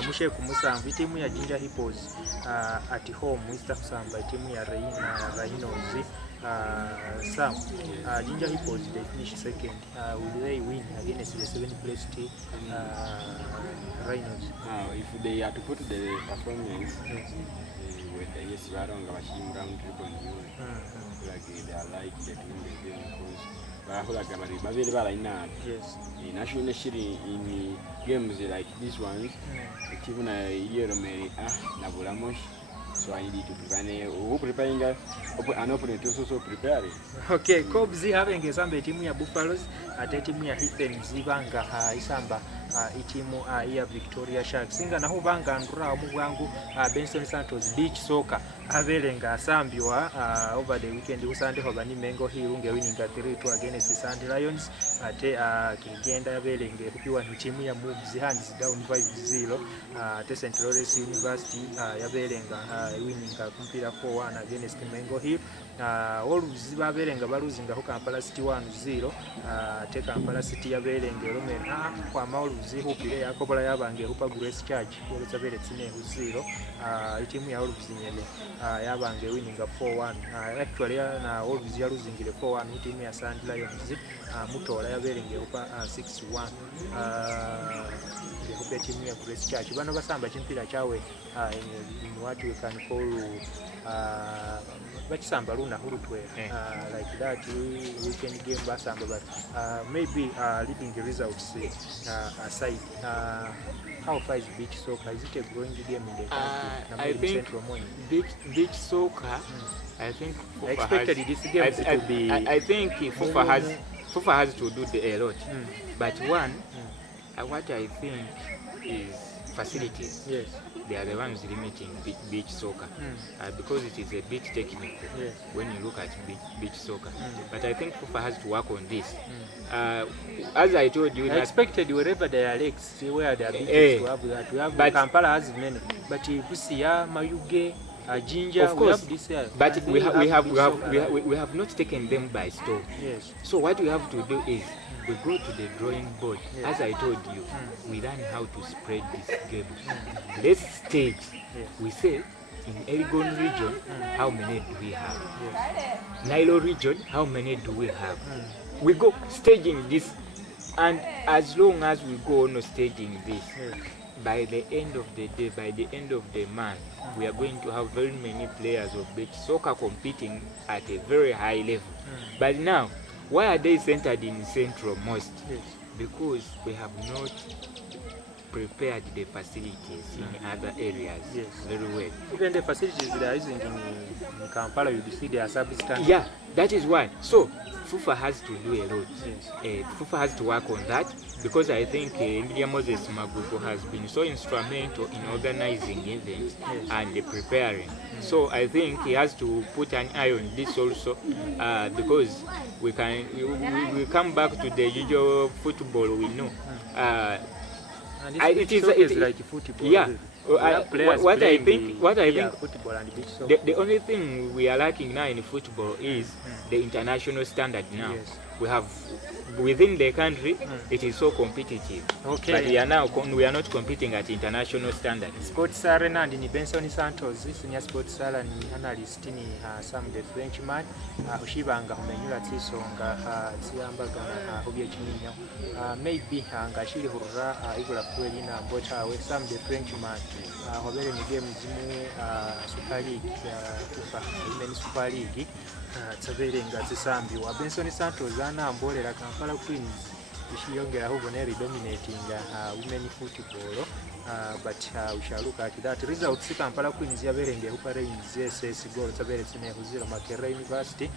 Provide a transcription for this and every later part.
Mushe kumusanvu itimu ya Ginger Hippos at home Mr. Kusamba itimu ya Rhinos Sam Ginger Hippos they finish second. Will they win against the 7th placed Rhinos? If they are to put the performance with the yes round round trip on you like they are like the team the game because yes. National Shiri in games like these ones, even a year or so I need to prepare preparing an opponent also preparing. Okay, Cobs having a Samba team ya Buffaloes at team ya Hithen Zibanga Isamba itimu ya Victoria Sharks singa na hubanga ndura omuwangu Benson Santos beach soccer avelenga Sambiwa over the weekend usande hoba ni Mengo Hirunge winning 3-2 against Sand Lions ate kigenda avelenge kupiwa ni timu ya Moves hands down 5-0 ate St. Lawrence University yavelenga winning kumpira 4-1 against Mengo Hill Wolves bavelenga baluzinga ho Kampala City 1-0 ate Kampala City yavelenga Romena kwa Wolves hupile yakobola yabange hupa Grace Charge woleza bele tsine 0 itimu ya Wolves nyene yabange winning 4-1 actually na Wolves ya losingile 4-1 itimu ya Sand Lions mutola yavelenga hupa 6-1 the team ya Grace Church bano basamba chimpira chawe in what we can call bachisamba luna hurutwe like that weekend game basamba but maybe leading the results aside how far is beach soccer? Is it a growing game in the country? I think beach soccer I think I expected this game to be I think FIFA has to do a lot but one what I think is facilities. Yes. They are the ones limiting beach soccer because it is a bit technical when you look at beach soccer. But I think FIFA has to work on this. As I told you, I expected wherever there are lakes, where there are beaches to have that. We have but Kampala has many, but Busia, Mayuge, Ginger, of course, we have this. But we have not taken them by storm. Yes. So what we have to do is we go to the drawing board. As I told you, we learn how to spread this game. Let's stage. We say in Elgon region, how many do we have? Nilo region, how many do we have? We go staging this, and as long as we go on staging this, by the end of the day, by the end of the month, we are going to have very many players of beach soccer competing at a very high level. But now, why are they centered in Central most? Because we have not prepared the facilities in other areas very well. Even the facilities they are using in Kampala, you see they are substandard. Yeah, that is why. So FIFA has to do a lot. FIFA has to work on that because I think India Moses Magupo has been so instrumental in organizing events and preparing. So I think he has to put an eye on this also because we come back to the usual football we know. And it is like football. Yeah. What I think football and beach soccer. The only thing we are lacking now in football is the international standard now. We have within the country it is so competitive. Okay. But we are not competing at international standard. Sports Arena and ni Benson Santos senior sports sala ni analyst ni Sam the Frenchman ushibanga humenyula tsisonga tsiyambaga hobye chiminyo maybe ngashiri hurra igula kweli na mbota we Sam the Frenchman hobere ni game zimu Super League FIFA Women Super League tsaberenga tsisambiwa Benson Santos anambolera Kampala Queens ishiyongera huko neri dominating women football but we shall look at that results. Kampala Queens yaberenge huko Reigns SS goal taberetse ne huzira Makerere University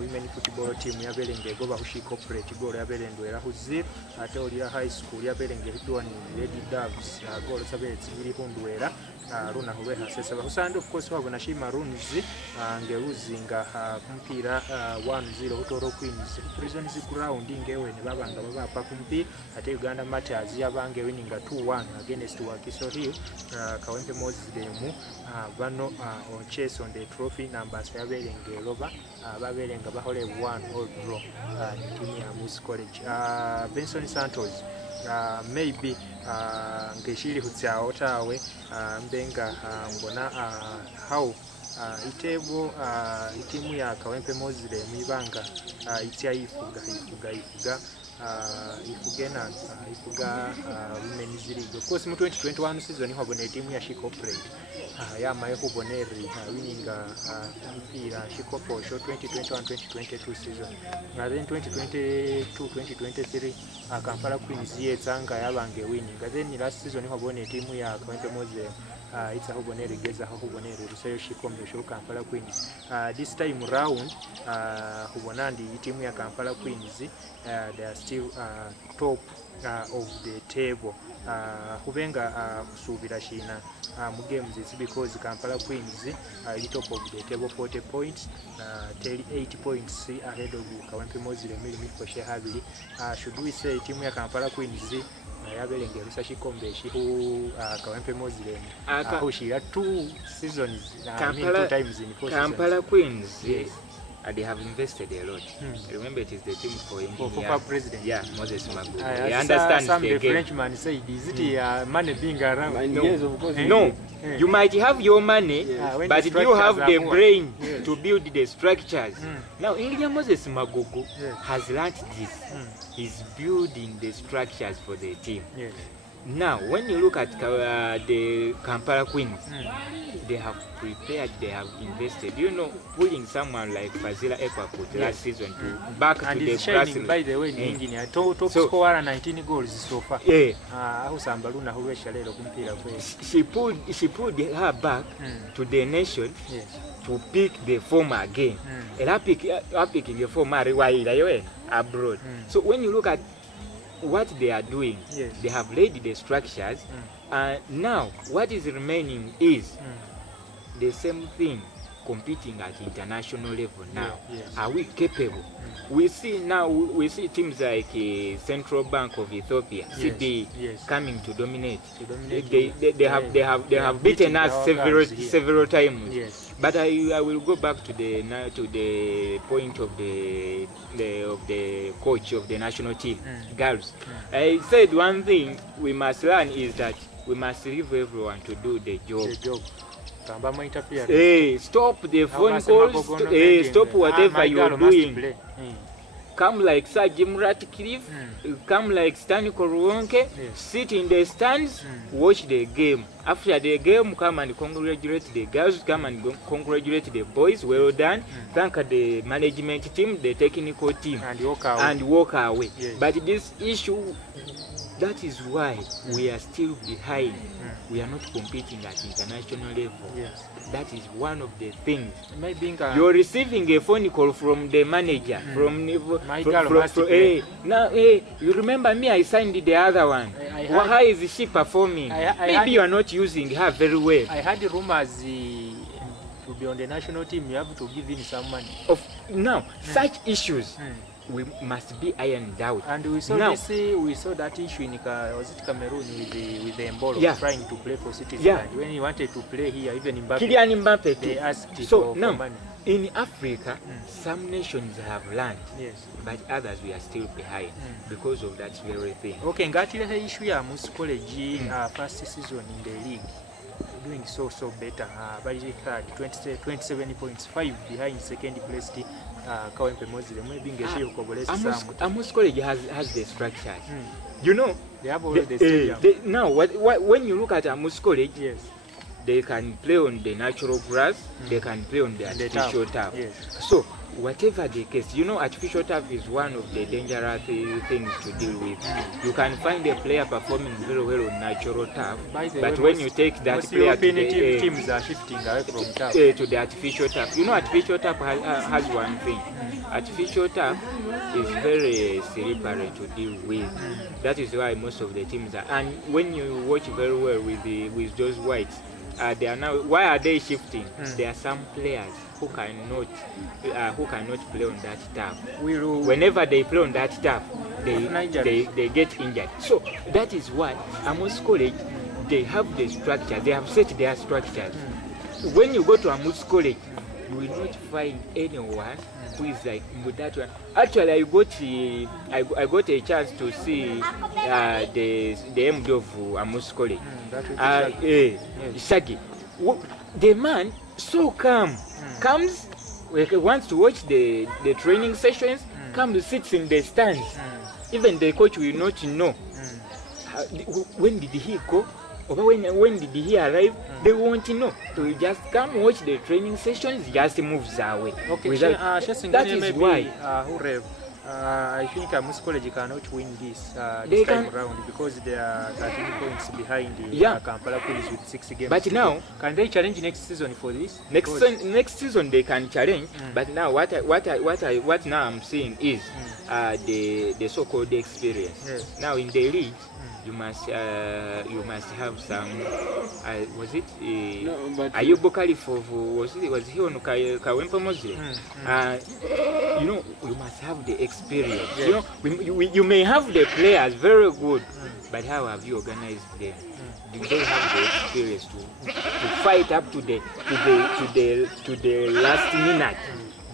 women football team yaberenge goba hushi corporate goal yaberenge era huzira ate Olira High School yaberenge hitwa ni Lady Doves goal taberetse biri hundwera runa hobe hasesa bahusande of course wabona shima runs ngeruzinga kumpira 1-0 hutoro Queens Prisons ground ingewe ne babanga baba kumpi ate Uganda Matters yabange winning 2-1 against Wakiso Hill Kawempe Moses demu bano on chase on the trophy numbers yaberenge roba baberenga bahole 1 all draw team ya Moose College Benson Santos maybe ngeshiri hutsawo tawe mbenga mbona how itebo itimu ya Kawempe Mozile mwibanga itya ifuga women's league. Of course mu 2021 season habone timu ya Shiko Play ya maye kuboneri winning mpira Shiko for show 2021-2022 season. Na then 2022-2023 Kampala Queens yetsanga yabange winning. Then last season habone timu ya Kawempe Mozile it's a huboneri geza huboneri rusayo shikombe show Kampala Queens. This time round hubonandi timu ya Kampala Queens they are still top of the table. Hubenga kusubira shina mu games is because Kampala Queens is top of the table 40 points, 8 points ahead of Kawempe Mozile for Shehabili. Should we say timu ya Kampala Queens yabelenge rusashi kombe shihu Kawempe Mozile ahushira 2 seasons Kampala, 2 times in 4 Kampala Queens, yes. They have invested a lot. Remember, it is the team for former president. Yeah, Moses Magogo. I understand some the Frenchman said, is it money being around? No, yes, of course. No. You might have your money, but you have the brain to build the structures. Now, India Moses Magogo has learned this. He's building the structures for the team. Yes. Now, when you look at the Kampala Queens, they have prepared, they have invested. You know, pulling someone like Fazila Ekwakut last season to back and to the shining, by the way, engineer top scorer 19 goals so far. Yeah. She pulled her back to the nation to pick the former again. And picking the former abroad. So when you look at what they are doing, they have laid the structures, and now what is remaining is the same thing, competing at international level now. Are we capable? We see now, we see teams like Central Bank of Ethiopia, CBE, coming to dominate. They have beaten us several times. But I will go back to the point of the coach of the national team, girls. I said one thing we must learn is that we must leave everyone to do the job. Hey, stop the phone calls. Stop whatever you are doing. Come like Sir Jim Ratcliffe, come like Stanley Koruonke, sit in the stands, watch the game. After the game, come and congratulate the girls, come and congratulate the boys. Well done. Thank the management team, the technical team, and walk away. But this issue, that is why we are still behind. We are not competing at international level. That is one of the things. You're receiving a phone call from the manager, now, you remember me, I signed the other one. How is she performing? Maybe you are not using her very well. I heard rumors to be on the national team, you have to give in some money. Now, such issues we must be ironed out. And we saw now, we saw that issue in Cameroon with the Mbolo trying to play for Citizen. When he wanted to play here, even Mbappe, they asked for money. In Africa, some nations have learned, but others we are still behind because of that very thing. Okay, ngatile the issue ya Mus College first season in the league. Doing so better. But it had 27 points, 5 behind second place. Kawempe Mozile. Amos College has the structures. You know, they have already the stadium. Now, when you look at Amos College, they can play on the natural grass, they can play on the artificial turf. So, whatever the case, you know, artificial turf is one of the dangerous things to deal with. You can find a player performing very well on natural turf, but when you take that player to the teams are shifting away from turf to the artificial turf, you know, artificial turf has one thing. Artificial turf is very slippery to deal with. That is why most of the teams are. And when you watch very well with those whites, they are now. Why are they shifting? There are some players who cannot play on that turf. Whenever they play on that turf, they get injured. So that is why Amos College, they have the structure. They have set their structures. When you go to Amos College, you will not find anyone who is like that one. Actually, I got a chance to see the MD of Amuskole. Shaggy. The man so calm, comes, wants to watch the training sessions, comes, sits in the stands. Even the coach will not know when did he go or when did he arrive. They won't know. So you just come watch the training sessions, just moves away. Okay, that is why I think Amus College cannot win this time around because they are 13 points behind the Kampala Queens with 6 games. But now, can they challenge next season for this? Next season they can challenge. But now what now I'm seeing is the so-called experience. Yes. Now in the league, you must have some. Was it? No, but Ayubu Kalifov was he on Kawempe Muslim? You know, you must have the experience. Yes. You know, you may have the players very good, but how have you organized them? Do they have the experience to fight up to the last minute?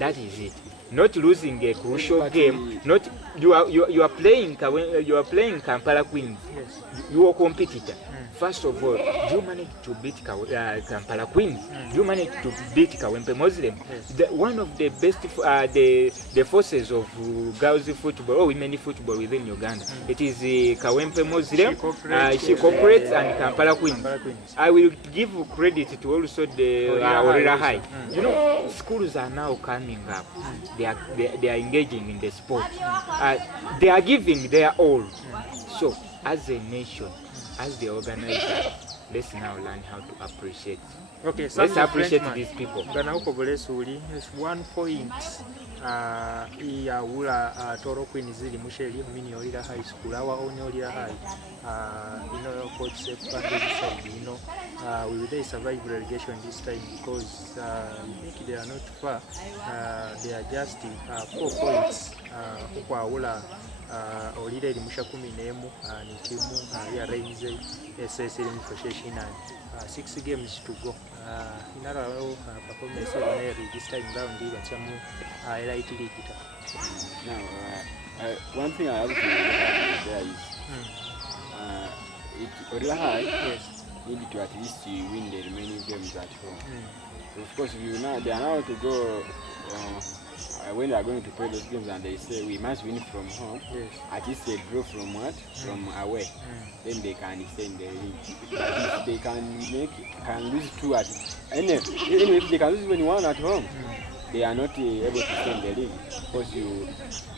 That is it. Not losing a crucial game. Not you are playing Kampala Queens. Yes. You are competitor. First of all, do you manage to beat Kampala Queens? Do you manage to beat Kawempe Muslim? Yes. One of the best the forces of girls football or women football within Uganda. It is Kawempe Muslim, She Corporates and Kampala Queens. I will give credit to also the Orira High. You know, schools are now coming up. They are engaging in the sport. They are giving their all. So, as a nation, as the organizer, let's now learn how to appreciate. Okay, let's appreciate these people. It's 1 point. Iya Toro Queen zili musheli mini Olira High School. Our own Olira High. Coach said will they survive relegation this time because I think they are not far. They are just 4 points. Olira eri musha 11 ni timu ya Rainze SS eri mufasheshi 6 games to go. Inara performance this time round even some elite league. Now, one thing I have to there is Orila High need to at least win the remaining games at home. Of course, they are now to go when they are going to play those games and they say we must win from home. At least they draw from what? From away. Then they can extend the league. But if they can lose 2 at even if they can lose even 1 at home, they are not able to stay in the league because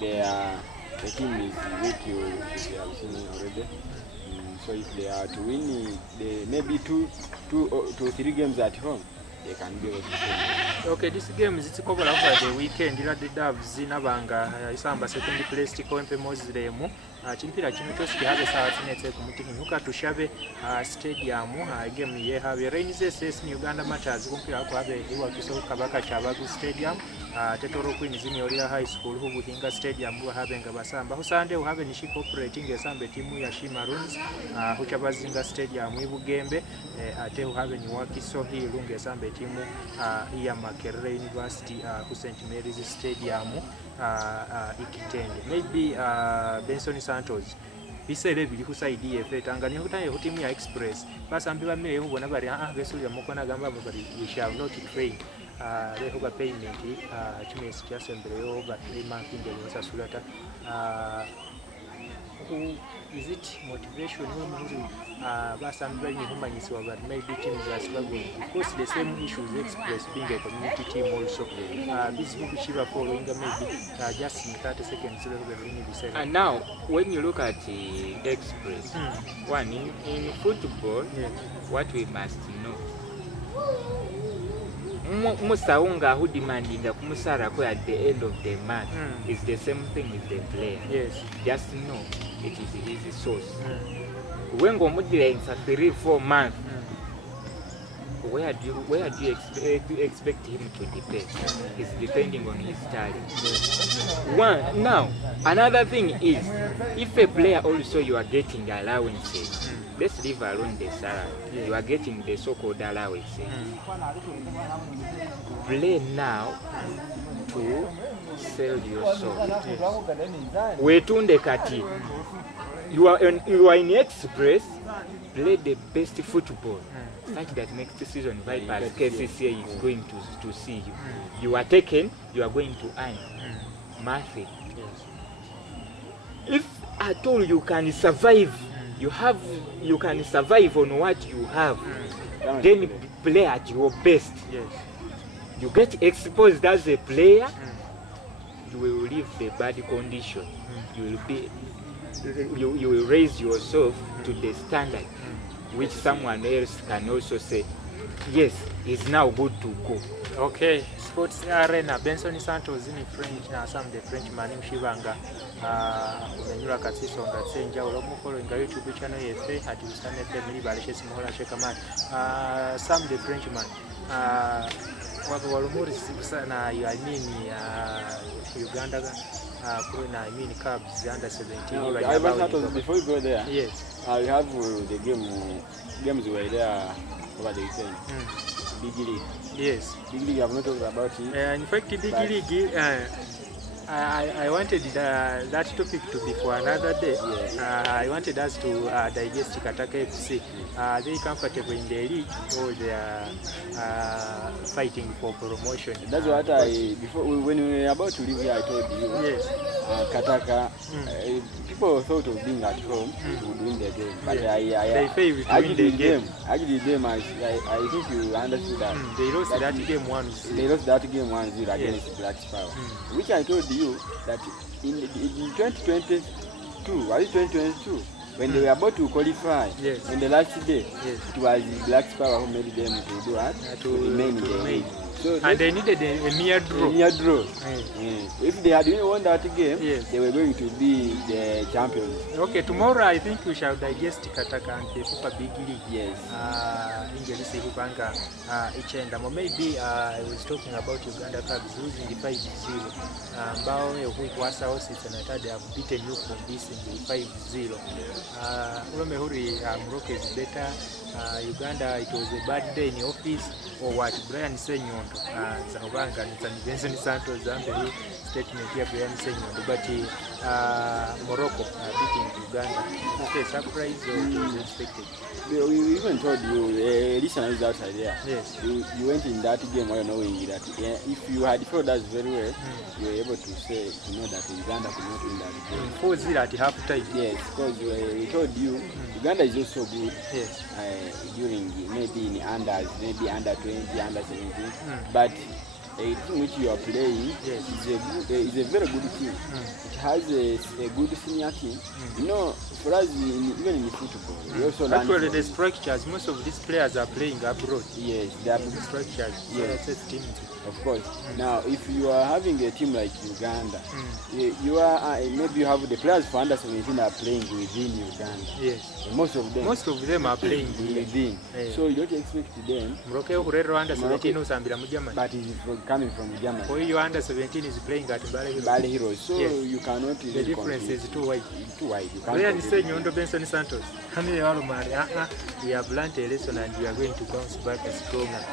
the team is weak. You have seen already. So if they are to win, maybe 2 to 3 games at home, they can be able to stay. Okay, this game is covered over the weekend. The Doves Nabanga isamba second place Kawempe Muslim. Chimpira kino kyose kihabe sawa kinetse ku mutiki nyuka tushabe stadium game ye have Rainze SS Uganda matches kumpira ko habe iwa kiso kabaka chabagu stadium Tetoro Queens zini Olira High School hubuhinga stadium habe nga basamba husande habe nishi cooperating esambe timu ya Shimaroons huchabazinga stadium ibugembe ate habe ni wakiso hilunga esambe timu ya Makerere University ku St Mary's Stadium ikitende maybe Benson Santos bisere bili ku side yefe tangani hutaye timu ya Express basambi bamire hubona bari besulya mukona gamba bari we shall not train lehoga payment chimesi kyasembere yo ba 3 months in the sasulata is it motivation basambi bali humanyisiwa but maybe teams are struggling because the same issues Express being a community team also this will be cheaper following maybe just in 30 seconds and now when you look at Express one in football what we must know Musaunga who demanding the Kumusara at the end of the month is the same thing with the player. Yes. Just know it is his source. When go mudira in 3-4 months, where do you expect him to depend? It's depending on his talent. One, now, another thing is, if a player also you are getting allowances, let's leave alone the salary, you are getting the so-called allowances. Play now to sell your soul. Wetunde kati. You are in Express, play the best football. Such that next season Vipers KCCA is going to see you. You are taken, you are going to earn. Matthew. If at all you can survive, you can survive on what you have, then play at your best. You get exposed as a player, you will leave the bad condition. You will raise yourself to the standard which someone else can also say, yes, it's now good to go. Okay, Sports Arena, Benson Santos in French, Sam the Frenchman in Shivanga, Umenyula Katsiso, and Senja, Olomoko, and YouTube channel, at Usan FM, Balishes, Mola Shekaman, Sam the Frenchman. What I mean, Uganda, I mean, Cubs, under 17. Ivan Santos, before you go there, yes, I have the games were there over the weekend. Big League. Yes. Big League, I've not talked about it. In fact, Big League, I wanted that topic to be for another day. I wanted us to digest Kataka FC. Are they comfortable in the league or they are fighting for promotion? That's what before when we were about to leave here, I told you. Yes. Kataka, people thought of being at home would win the game, but they failed to win the game. Actually, the game, I think you understood that. They lost that game 1-0. They lost that game 1-0 against Black Power, which I told you that in 2022, was it 2022? When they were about to qualify, on the last day, it was Black Power who made them to do what? To remain in the league. So and they needed a mere draw. If they had won that game, they were going to be the champions. Okay, tomorrow I think we shall digest Kataka and the Super Big League. Yes. Ingelisi Hubanga Ichendamo. Maybe I was talking about Uganda Cubs losing the 5-0. Bao who was also they have beaten you from this in the 5-0. Uromehuri Morocco is better. Uganda, it was a bad day in the office, or what? Brian Senyondo, Zanobanga, and Benson Santos, and the statement here, Brian Senyondo, but Morocco beating Uganda. Okay, surprise or it was expected? We even told you, listeners outside there, yes. You went in that game while knowing that if you had followed us very well, you were able to know that Uganda could not win that game. 4-0 at half time. Yes, because we told you, Uganda is also good. Yes. During maybe in unders, maybe under 20, under 17, but a team which you are playing is a very good team. It has a good senior team. You know, for us, even in football, we also actually the structures, most of these players are playing abroad. Yes, they are the structures. Yes, of course. Now, if you are having a team like Uganda, you are maybe you have the players for under 17 are playing within Uganda. Yes, most of them are playing within. So you don't expect them. Morocco under 17 usambira mu Germany, but it is coming from Germany. For you under 17 is playing at Bale Heroes. So you cannot. The difference is too wide. Brian Senyondo, Benson Santos. We have learned a lesson and we are going to bounce back stronger.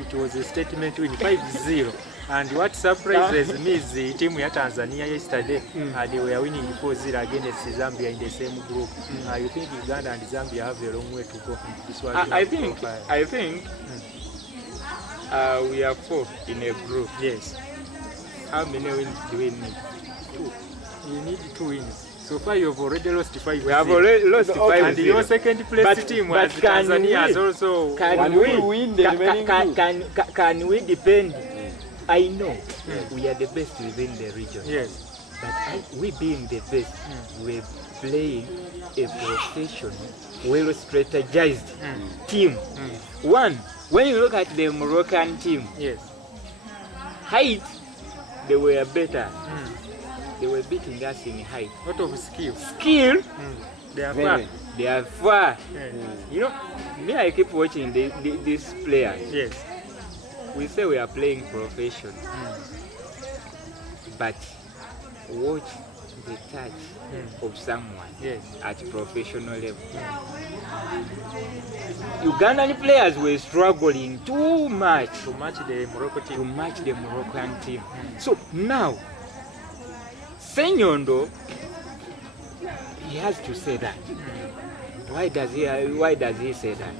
It was a statement win 5-0. And what surprises me is the team in Tanzania yesterday. They were winning 4-0 against Zambia in the same group. You think Uganda and Zambia have a long way to go? I think we are 4 in a group. Yes. How many wins do we need? 2. You need 2 wins. So far you have already lost 5. We have already lost 5. And your second place team was Tanzania has also Can we depend? I know we are the best within the region. Yes. But we being the best, we're playing a professional, well strategized team. One, when you look at the Moroccan team, height, they were better. They were beating us in height. Lot of skill. They are Very. far. They are far. Yeah. You know, me, I keep watching these players. Yes. We say we are playing professional, but watch the touch of someone Yes. at professional level. Ugandan players were struggling too much To match the Morocco to team. match the Moroccan team. So now, Senyondo, he has to say that. Why does he say that?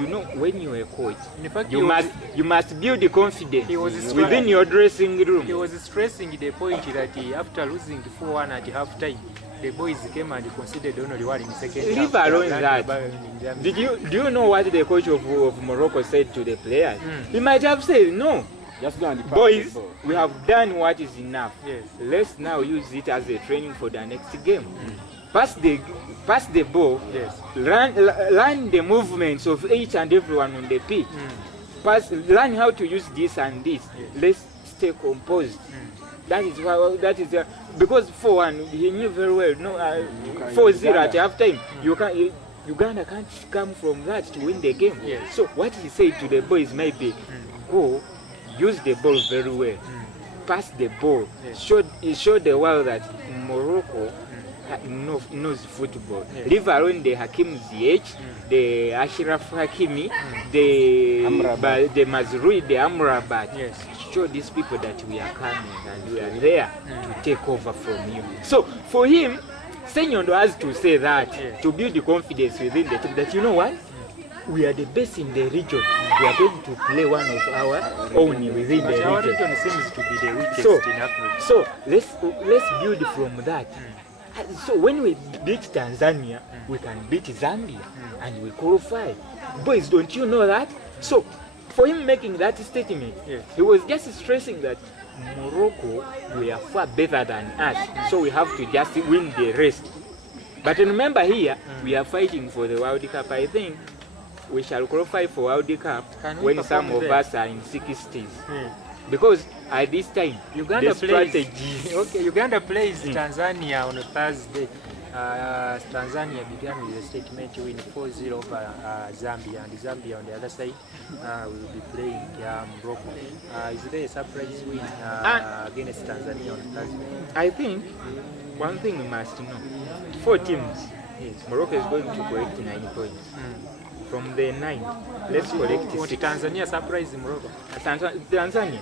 You know, when you're a coach, In fact, you must build the confidence He was within your dressing room. he was stressing the point that after losing 4-1 at half time, the boys came and considered only one in the second half. Leave alone They are that. learning Do you know what the coach of Morocco said to the players? He might have said, no, Just go and pass boys, the ball. we have done what is enough. Yes. Let's now use it as a training for the next game. Pass the ball, Yes. learn the movements of each and everyone on the pitch. Learn how to use this and this. Let's stay composed. That is why. Because 4-1, he knew very well. No, 4-0 at halftime. Uganda can't come from that to win the game. Yes. So what he said to the boys maybe, go use the ball very well, pass the ball. Yes. He showed the world that Morocco knows football. Yes. Leave alone the Hakim Ziyech, the Ashraf Hakimi, the Mazrui, the Amrabat. Yes. Show these people that we are coming and we are there to take over from you. So for him, Senyondo has to say that to build the confidence within the team that, you know what, we are the best in the region. We are going to play one of our own within But the our region. region seems to be the weakest So, in Africa. so let's build from that. So when we beat Tanzania, we can beat Zambia and we qualify. Boys, don't you know that? So for him making that statement, he was just stressing that Morocco, we are far better than us, so we have to just win the rest. But remember here, we are fighting for the World Cup. I think we shall qualify for World Cup Can we when some perform of there? us are in 60s. Because at this time, Uganda the plays. strategy Okay, Uganda plays Tanzania on a Thursday. Tanzania began with a statement win 4-0 over Zambia, and Zambia on the other side will be playing Morocco. Is there a surprise win against Tanzania on Thursday? I think one thing we must know: 4 teams. Yes, Morocco is going to collect 9 points. From the 9, let's collect What 6. Tanzania surprised Morocco? Tanzania,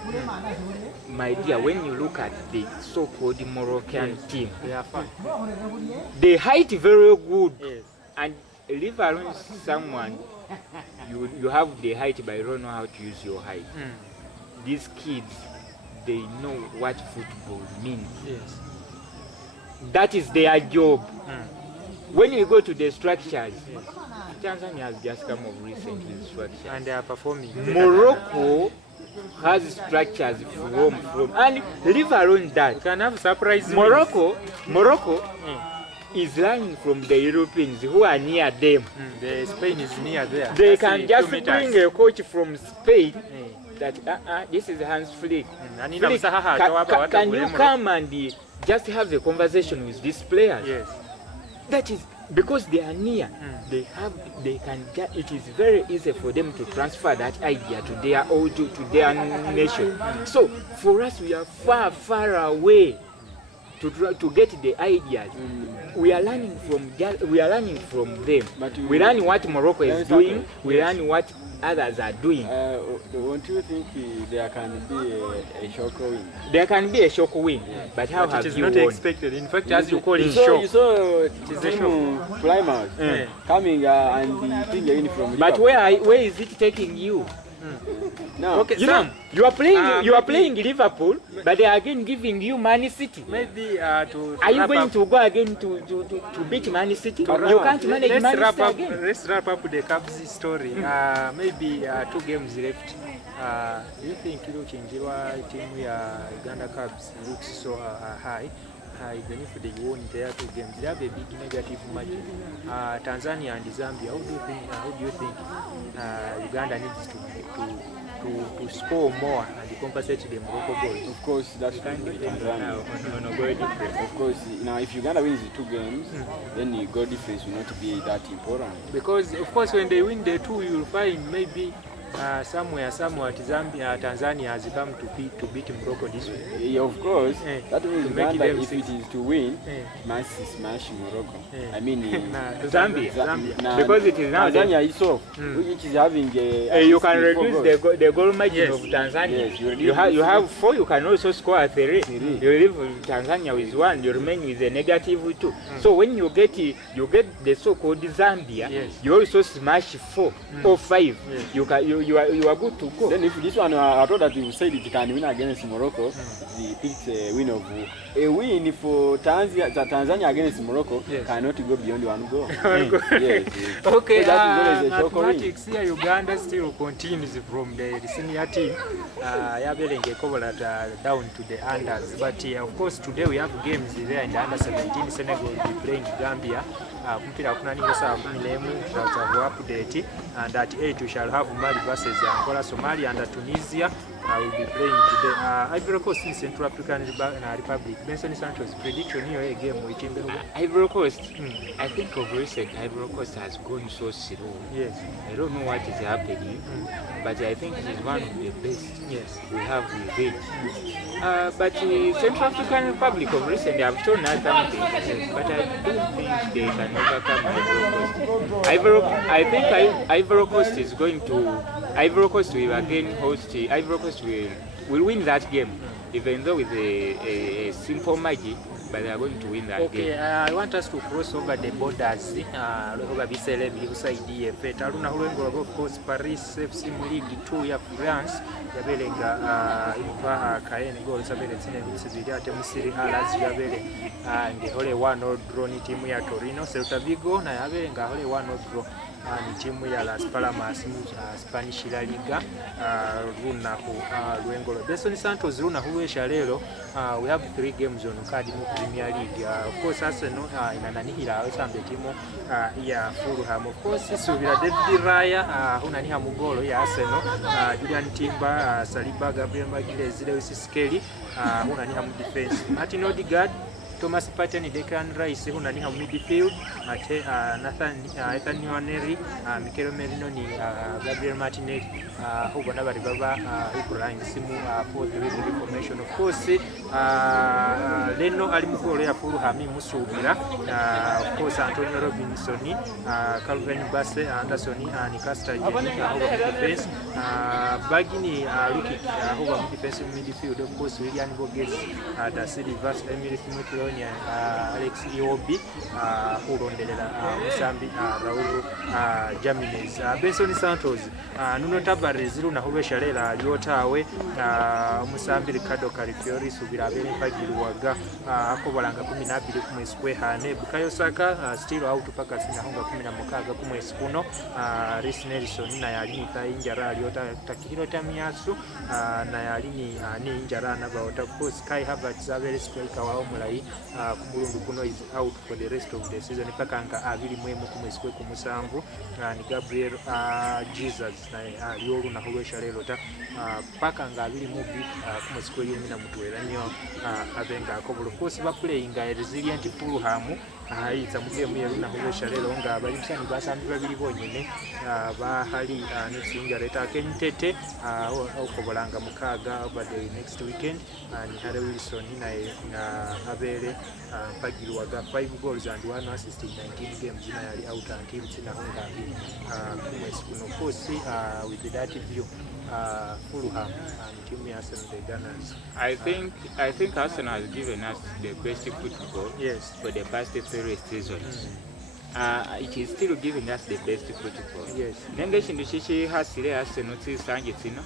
my dear, when you look at the so-called Moroccan team, They are far. they height very good, Yes. and leave alone someone, you have the height but you don't know how to use your height. These kids, they know what football means. Yes. That is their job. When you go to the structures, Tanzania has just come of recent in structures. And they are performing. Morocco has structures from and leave alone You that. can have surprise wins. Morocco is learning from the Europeans who are near them. The Spain is near there. They That's can a just few bring meters. a coach from Spain that this is Hans Flick. Flick, can you come and just have a conversation with these players? Yes. That is because they are near. It is very easy for them to transfer that idea to their to their nation. So for us, we are far away to get the ideas. We are learning from them. But We learn what Morocco is doing. We learn what others are doing. Don't you think there can be a shock win? There can be a shock win, but how But have it is you not won? expected. In fact, as you call it, You shock. saw is a shock. Plymouth coming and taking a win from But Liverpool. where is it taking you? Now, Okay, You know, Sam, you are playing maybe- Liverpool, but they are again giving you Man City. maybe to Are you wrap going up, to go again to beat Man City? To You wrap can't manage let's Man wrap City up. again. Let's wrap up the Cubs story. Maybe 2 games left. Do you think Iruchinjirwa team Uganda Cubs looks so high? Even if they won their 2 games, they have a big negative margin. Tanzania and Zambia. How do you think Uganda needs to to score more and compensate the Morocco goals? Of course, that's Can't with depend Tanzania. on a goal difference. Of course, now if Uganda wins the 2 games, then the goal difference will not be that important. Because of course when they win the 2, you'll find maybe somewhere Zambia, Tanzania has come to beat Morocco this week. Yeah, of course, that means To make Uganda, them if six. it is to win, must smash Morocco. I mean, Zambia. Because it is now Tanzania is off, which is having you can reduce the goal margin of Tanzania. Yes, you have 4, you can also score a 3. You leave Tanzania with 1, you remain with a negative 2. So when you get the so-called Zambia, you also smash 4 or 5. You are good to go. Then if this one, I thought that you said it can win against Morocco, the picked a win of a win for Tanzania against Morocco cannot go beyond 1 goal. Yes. Okay, so that is always mathematics here Uganda still continues from the senior team. Down to the unders, but of course today we have games there in the under 17. Senegal will be playing Gambia. Kumpira kunani saa 11 tutakuwa update, and at 8 we shall have Mali versus Angola. Somalia and Tunisia will be playing today. Ivory Coast in Central African Republic. Benson Santos prediction here a game with Ivory Coast. I think of recent Ivory Coast has gone so slow. Yes. I don't know what is happening, but I think it is one of the best. Yes. We have with it. But Central African Republic of recent have shown us something, but I don't think they can overcome Ivory Coast. I think Ivory Coast is going to. Ivory Coast will again host. Ivory Coast will win that game, even though with a simple margin. But they are going to win that game. Okay, I want us to cross over the borders. Over Bisele, Biusaidi, Fetaruna, of course, Paris FC League 2 ya France. Yabelenga ipa Kayen goals abeletsine bisibiri ate musiri Alas yabele and hole 1-0 draw ni timu ya Torino. Celta Vigo na yabelenga hole 1-0 draw ni timu ya Las Palmas mu Spanish La Liga. Runa ku Luengolo. Benson Santos runa huwesha lero. We have 3 games on card mu Premier League. Of course Arsenal inananihira asambe timu ya Fulham. Of course subira David Raya hunaniha mugolo ya Arsenal. Julian Timber, Saliba, Gabriel Magalhaes, Lewis Skelly hunaniha mu defense. Martin Odegaard, Thomas Partey, Declan Rice hunaniha mu midfield. Ate Ethan Nwaneri, Mikel Merino ni Gabriel Martinelli ubona bari baba ikurangi simu 4-3 formation. Of course Leno ali mu goal ya Fulham musubira. Of course Antonio Robinson, Calvin Bassey, Anderson ni Castor Jeni defense. Bagini Luki mu defensive midfield. Of course William Boges, Da Silva, Emile Smith-Rowe, Alex Iwobi kuronderera Musambi Raul Jamines. Benson Santos Nuno Tavares runa hubesha lela aliotawe Musambi Ricardo Carifiori subira abere mpagiruwaga akobalanga 12 kumwezi kwehane. Bukayo Saka still out paka sinahonga 16 kumwezi kuno. Reece Nelson na yalini injara aliota takihiro tamiasu na yalini ni injara na baota. Of course Kai Havertz abere striker wa mulai kumulundu kuno is out for the rest of the season paka nga abiri mwemu kumwezi kwe kumusanvu. Ni Gabriel Jesus na aliolu na huwesha lelo ta paka nga abiri mubi kumwezi kwe yumi na mtuwela nyo abenga akobolo. Of course ba playing a resilient Fulham ayitsa mu game ya runa huwesha lelo nga bali msani basambi babiri bonyene bahali nitsinga leta Kentete okobolanga mukaga over the next weekend. Ni Harry Wilson na abere mpagiruwaga 5 goals and 1 assist in 19 games na yali out until sinahonga kumwezi kuno. Of course with that view Fulham and team ya Arsenal the Gunners. I think Arsenal has given us the best football for the past 3 seasons. It is still giving us the best football. Yes. Nenge shindu shishi hasile Arsenal tsisange tsino.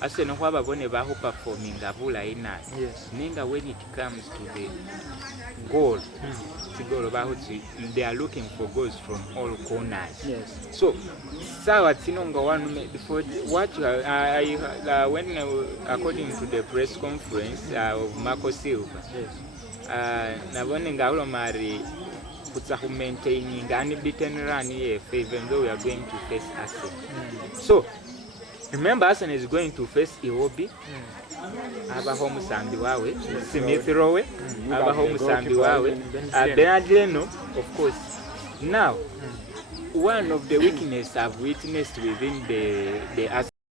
Arsenal kwaba bone baho performing abula ina. Yes. Nenga when it comes to the goal, they are looking for goals from all corners. Yes. So, sawa tinonga one before what when according to the press conference of Marco Silva. Yes. Nabone ngaulo mari to maintaining unbeaten run here, even though we are going to face Arsenal. So Remember, Arsenal is going to face Iwobi. Abaho Musambi wawe, Smith Rowe, Abaho Musambi wawe, Bernard Leno, of course. Now, one of the weaknesses I've witnessed within the Arsenal